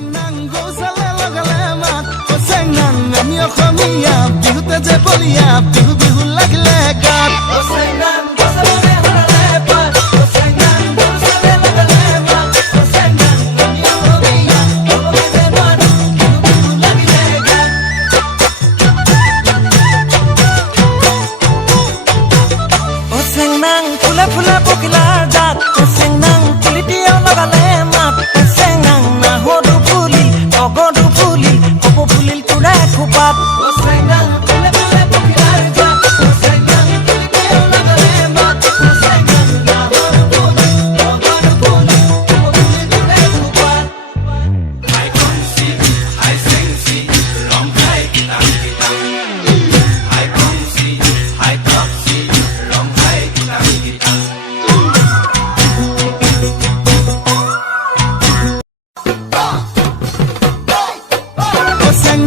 চেংনাং গৌচালে লগালে মাত ও চেংনাং আমি অসমীয়া বিহুতে যে বলিয়া বিহু বিহু লাগিলে গাত ও চেংনাং গৌচালে হৰালে পাত ও চেংনাং গৌচালে লগালে মাত ও চেংনাং আমি অসমীয়া বিহুতে যে মাত বিহু বিহু লাগিলে গাত ও চেংনাং ফুলে ফুলে পখিলা জাত ও চেংনাং পুলিটিয়া লগালে মাত ও চেংনাং নাহদু ফুলিল অগদু ফুলিল কপৌ ফুলিল তোৰে খোপাত ও চেংনাং ফুলে ফুলে পখিলা জাত ও চেংনাং পুলিটিয়া লগালে মাত ও চেংনাং নাহদু ফুলিল অগদু ফুলিল কপৌ ফুলিল তোৰে খোপাত হাই কংচি হাই চেংচি ৰং হাই কিতাং কিতাং হাই কংচি হাই টপচি ৰং হাই কিতাং কিতাং Sing